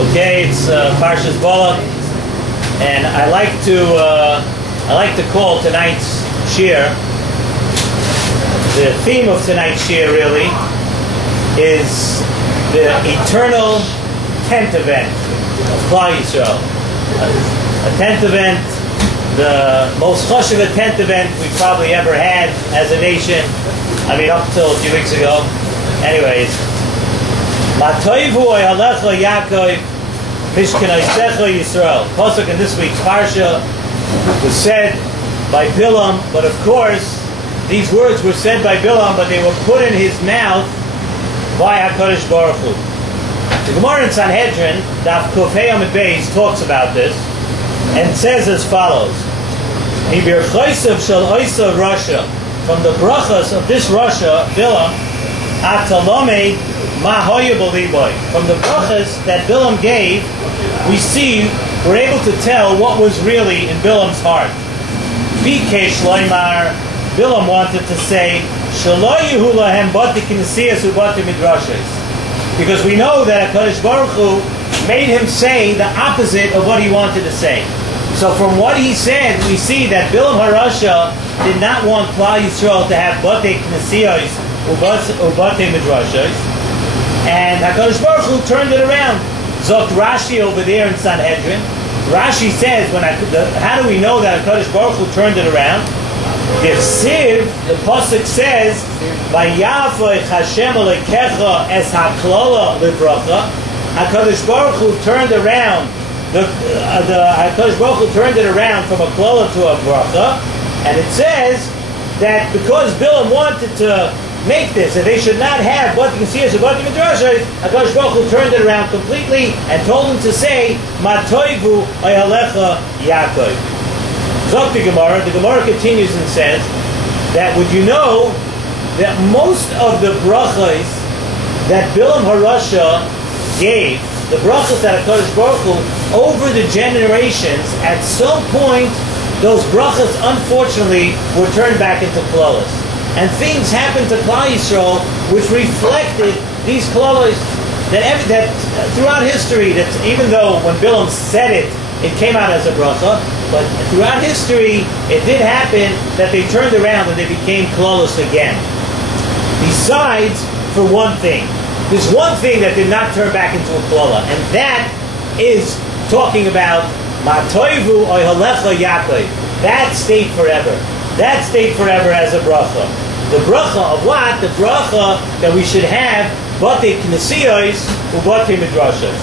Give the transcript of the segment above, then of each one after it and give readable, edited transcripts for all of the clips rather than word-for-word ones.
Okay, it's Parshas Balak, and I like to call tonight's shiur. The theme of tonight's shiur really is the eternal tent event of Klal Yisrael. A tent event, the most chashuv tent event we've probably ever had as a nation. I mean, up till a few weeks ago. Anyways, Matoivu oyalecha Yaakov Mishkanaisecha Yisrael. Pasuk in this week's parsha was said by Bilam, but of course these words were said by Bilam, but they were put in his mouth by HaKadosh Baruch Hu. The Gemara in Sanhedrin, Daf Kuf Hey Amud Beis, talks about this and says as follows: Mibirchaisav shel Oisa Rasha, from the brachas of this Rasha, Bilam, Atalome Mahoya Beliboy. From the brachas that Bilam gave, we're able to tell what was really in Bilam's heart. Bikesh Loimar, Bilam wanted to say, Shelo Yehu Lahem Bati Kinesias Ubati Midrashes, because we know that HaKadosh Baruch Hu made him say the opposite of what he wanted to say. So from what he said, we see that Bilam HaRasha did not want Klal Yisrael to have Bati Kinesias Ubati Midrashes, and HaKadosh Baruch Hu turned it around. Zok Rashi over there in Sanhedrin, Rashi says, how do we know that HaKadosh Baruch Hu turned it around? The pasuk says, "Vayavoich Hashem Elokecha es haklala livracha." HaKadosh Baruch Hu turned around HaKadosh Baruch Hu turned it around from a klala to a bracha, and it says that because Bilam wanted to make this, that they should not have what you can see as a bati midrashes, HaKadosh Baruch Hu turned it around completely and told him to say, "Matoivu oyalecha Yaakov." Zok the Gemara continues and says that would you know that most of the brachas that Bilam HaRasha gave, the brachas that HaKadosh Baruch Hu, over the generations, at some point those brachas unfortunately were turned back into klalos. And things happened to Klal Yisrael which reflected these klalos that throughout history, that even though when Bilam said it came out as a bracha, but throughout history, it did happen that they turned around and they became klalos again. Besides, for one thing, there's one thing that did not turn back into a klala, and that is talking about Matoivu oyalecha Yaakov. That stayed forever. That stayed forever as a bracha. The bracha of what? The bracha that we should have Bate Knesiyos Ubate Midrashos.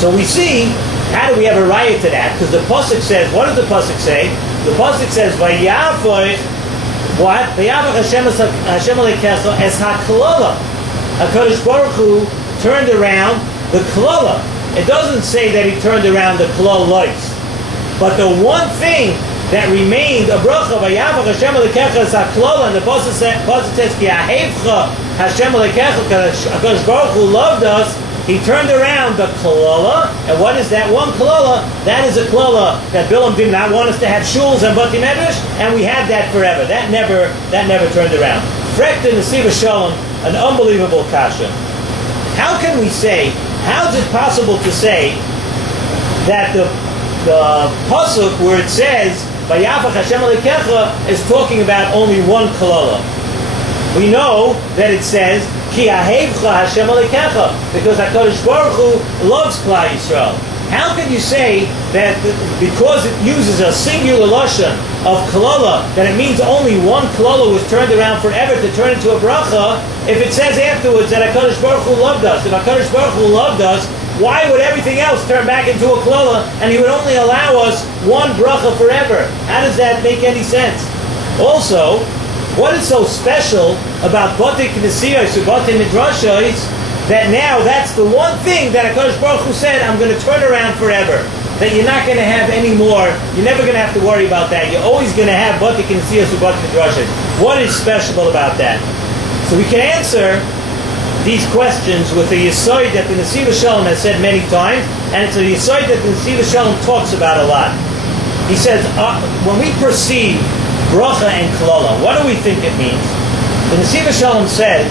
So we see, how do we have a riot to that? Because the pasuk says, what does the pasuk say? The pasuk says, "Vayavoich what? Vayavoich Hashem Elokecha es haklala." HaKadosh Baruch Hu turned around the klala. It doesn't say that he turned around the klalos, but the one thing that remained a bracha, Vayavoich Hashem Elokecha es haklala, and the pasuk says, "Ki ahevcha Hashem Elokecha," HaKadosh Baruch Hu loved us. He turned around the klala, and what is that one klala? That is a klala that Bilam did not want us to have shuls and bati medrash, and we have that forever. That never turned around. Frekta Nesiva Shalom, an unbelievable kasha. How can we say? How is it possible to say that the pasuk where it says Vayavoich Hashem Elokecha is talking about only one klala? We know that it says Ki ahevcha Hashem Elokecha, because HaKadosh Baruch Hu loves Klal Yisrael. How can you say that because it uses a singular lashon of klala, that it means only one klala was turned around forever to turn into a bracha, if it says afterwards that HaKadosh Baruch Hu loved us? If HaKadosh Baruch Hu loved us, why would everything else turn back into a klala, and He would only allow us one bracha forever? How does that make any sense? Also, what is so special about Bate Knesiyos or Bate Midrashos that now that's the one thing that HaKadosh Baruch Hu said, I'm going to turn around forever? That you're not going to have any more, you're never going to have to worry about that. You're always going to have Bate Knesiyos or Bate Midrashos. What is special about that? So we can answer these questions with a yisoid that the Nesiva Shalom has said many times, and it's a yisoid that the Nesiva Shalom talks about a lot. He says, when we perceive bracha and klala, what do we think it means? The Nesiva Shalom says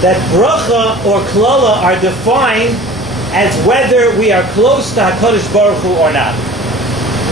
that bracha or klala are defined as whether we are close to HaKadosh Baruch Hu or not.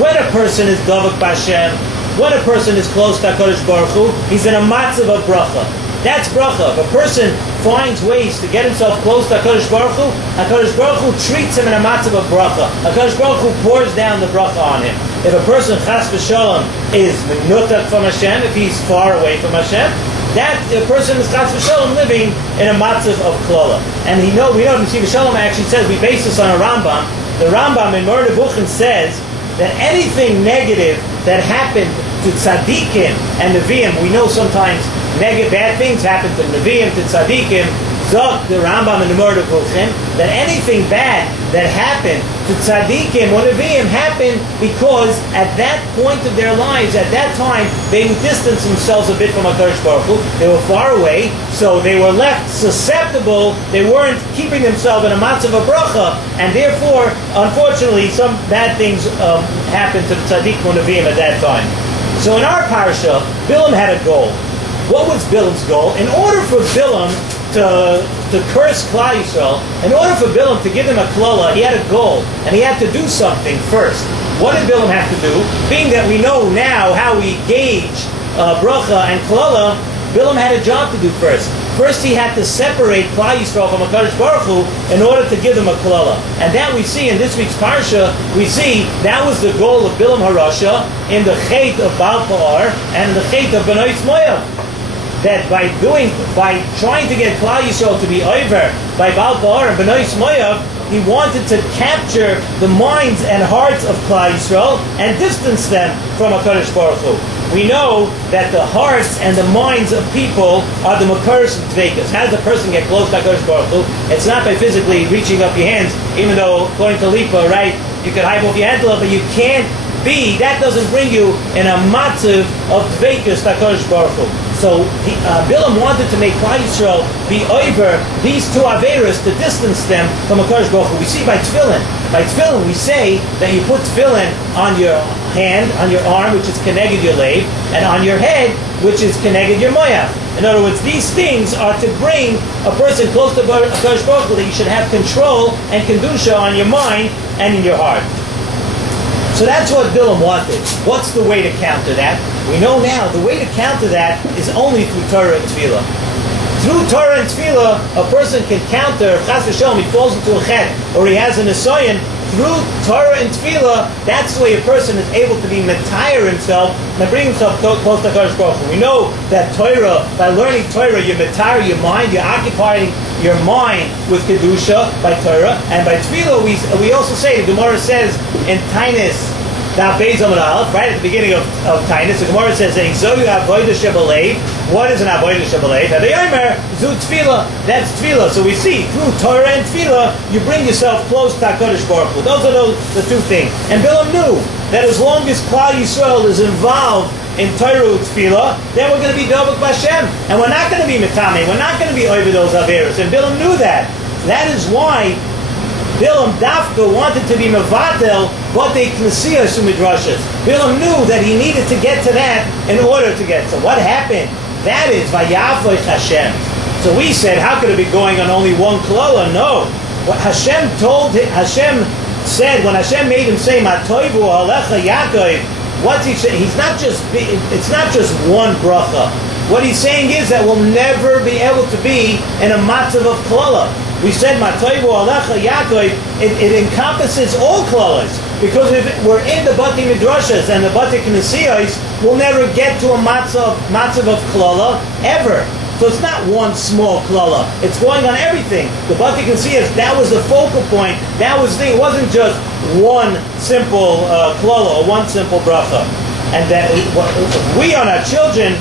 When a person is Davak B'Hashem, when a person is close to HaKadosh Baruch Hu, he's in a matzav of bracha. That's bracha. If a person finds ways to get himself close to HaKadosh Baruch Hu treats him in a matzav of bracha. HaKadosh Baruch Hu pours down the bracha on him. If a person, chas v'shalom, is menutak from Hashem, if he's far away from Hashem, that person is chas v'shalom living in a matzav of klala. And we know the Shiur Shalom actually says, we base this on a Rambam. The Rambam in Moreh Nevuchim says that anything negative that happened to tzaddikim and neviim, we know sometimes bad things happen to neviim, to tzaddikim. Zok, the Rambam in the Moreh Nevuchim, that anything bad that happened to tzaddikim or neviim happened because at that point of their lives, at that time, they would distance themselves a bit from HaKadosh Baruch Hu. They were far away, so they were left susceptible. They weren't keeping themselves in a matzav of bracha, and therefore, unfortunately, some bad things happened to the tzaddikim or neviim at that time. So in our parsha, Bilam had a goal. What was Bilam's goal? In order for Bilam to curse Klal Yisrael, in order for Bilam to give them a klala, he had a goal, and he had to do something first. What did Bilam have to do? Being that we know now how we gauge bracha and klala, Bilam had a job to do first. First, he had to separate Klal Yisrael from HaKadosh Baruch Hu in order to give them a klala. And that we see in this week's parsha, we see that was the goal of Bilam Harasha in the Chet of Baal Pa'ar and the Chet of Bnei Moav. That by trying to get Klal Yisrael to be over by Baal Pa'ar and Bnei Moav, he wanted to capture the minds and hearts of Klal Yisrael and distance them from HaKadosh Baruch Hu. We know that the hearts and the minds of people are the makaros and tzveikas. How does a person get close to HaKadosh Baruch Hu? It's not by physically reaching up your hands, even though, according to Lipa, right, you could hype off your hand a little, but you can't be, that doesn't bring you in a matzav of tzveikas to HaKadosh Baruch Hu. So Bilam wanted to make Klal Yisrael be over these two averos to distance them from HaKadosh Baruch Hu. We see by tefillin. By tefillin, we say that you put tefillin on your hand, on your arm, which is keneged your lave, and on your head, which is keneged your moyach. In other words, these things are to bring a person close to HaKadosh Baruch Hu, that you should have control and kedusha on your mind and in your heart. So that's what Bilam wanted. What's the way to counter that? We know now the way to counter that is only through Torah and Tefillah. Through Torah and Tefillah, a person can counter, if Chas v'Shalom, he falls into a chet, or he has an asoyan. Through Torah and Tefillah, that's the way a person is able to be metayr himself and bring himself close to HaKadosh Baruch Hu. We know that Torah, by learning Torah, you metayr your mind, you're occupying your mind with Kedusha by Torah, and by Tefillah, we also say, the Gemara says in Tainis, right at the beginning of Tainis, the Gemara says, what is an avodah shebalev? That's tefillah. So we see, through Torah and tefillah, you bring yourself close to HaKadosh Baruch Hu. Those are the two things. And Bilam knew that as long as Klal Yisrael is involved in Torah and tefillah, then we're going to be Davak B'Hashem. And we're not going to be metame. We're not going to be over those averos. And Bilam knew that. That is why Bilam Dafka wanted to be mevatel batei knesiyos u'midrashos. Bilam knew that he needed to get to that in order to get. So what happened? That is vayavoich Hashem. So we said, how could it be going on only one klala? No. What Hashem said when Hashem made him say Matoivu Alecha Yaakov, what's he saying? It's not just one bracha. What he's saying is that we'll never be able to be in a matzav of klala. We said Matoivu Alecha Yaakov, it encompasses all klalas. Because if we're in the Bati Midrashas and the Bati Knesiyos, we'll never get to a matzav of klala ever. So it's not one small klala. It's going on everything. The Bati Knesiyos, that was the focal point. That was the thing. It wasn't just one simple klala or one simple bracha. And that we on our children,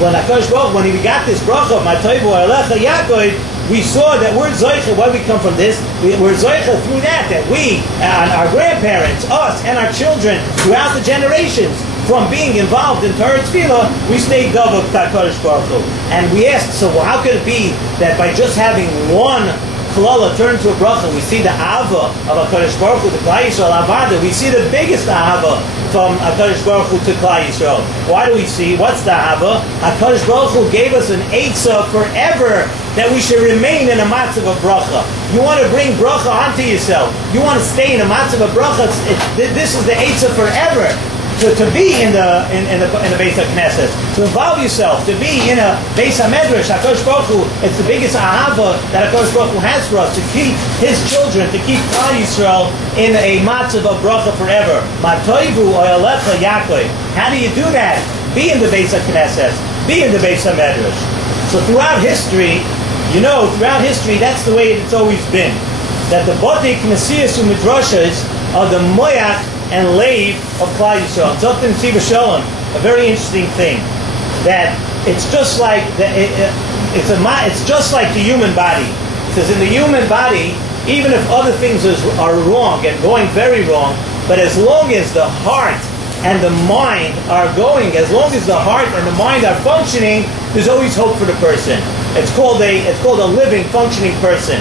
when HaKadosh Baruch, when we got this bracha of Matoivu Alecha Yaakov, we saw that we're Zoicha. Why we come from this? We're Zoicha through that we, and our grandparents, us, and our children, throughout the generations, from being involved in Torah Tefillah, we stayed Davak HaKadosh Baruch Hu. And we asked, so how could it be that by just having one klala turned to a bracha, we see the ava of HaKadosh Baruch Hu, the Klal Yisrael avada, we see the biggest ava from HaKadosh Baruch Hu to Klal Yisrael. Why do we see? What's the ava? HaKadosh Baruch Hu gave us an eitzah forever that we should remain in a matzav of bracha. You want to bring bracha onto yourself. You want to stay in a matzav of bracha. This is the eitzah forever. To be in the Beis HaKnesset, to involve yourself, to be in a Beis HaMedrash, HaKadosh Baruch Hu, it's the biggest ahava that HaKadosh Baruch Hu has for us, to keep His children, to keep Klal Yisrael in a matzav of bracha forever. Matoivu oyalecha Yaakov. How do you do that? Be in the Beis HaKnesset, be in the Beis HaMedrash. So throughout history, that's the way it's always been. That the Botei Knesias u'Midrashas are the moyach and leiv of Klal Yisrael. Something Shiur Shalom, a very interesting thing, that it's just like it's just like the human body. It says in the human body, even if other things are wrong and going very wrong, but as long as the heart and the mind are going, as long as the heart and the mind are functioning, there's always hope for the person. It's called a living, functioning person.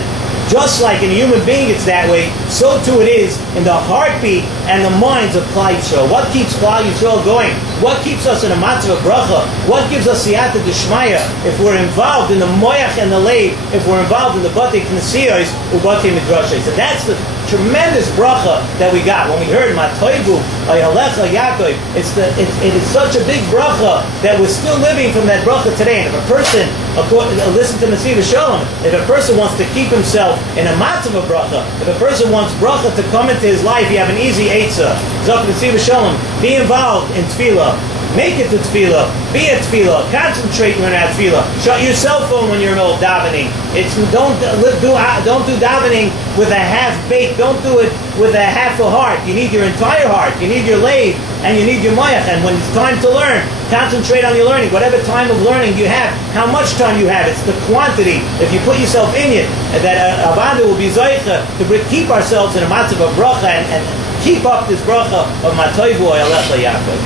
Just like in a human being it's that way, so too it is in the heartbeat and the minds of Klal Yisrael. What keeps Klal Yisrael going? What keeps us in a matzav of bracha? What gives us siyata d'shmaya? If we're involved in the moyach and the leiv, if we're involved in the batei knesiyos or batei midrashos. And that's the tremendous bracha that we got. When we heard Matoivu oyalecha Yaakov, it is such a big bracha that we're still living from that bracha today. And if a person, listen to Shiur Shalom, if a person wants to keep himself in a matzav of bracha, if a person wants bracha to come into his life, you have an easy eitzah. Zok Shiur Shalom, be involved in tefillah. Make it to tefillah. Be at tefillah. Concentrate when you're at tefillah. Shut your cell phone when you're in the middle of davening. Don't do davening with a half baked. Don't do it with a half a heart. You need your entire heart. You need your leiv and you need your moyach. And when it's time to learn, concentrate on your learning. Whatever time of learning you have, how much time you have. It's the quantity. If you put yourself in it, that Avada will be zoicha to keep ourselves in a matzav of bracha and keep up this bracha of Matoivu oyalecha Yaakov.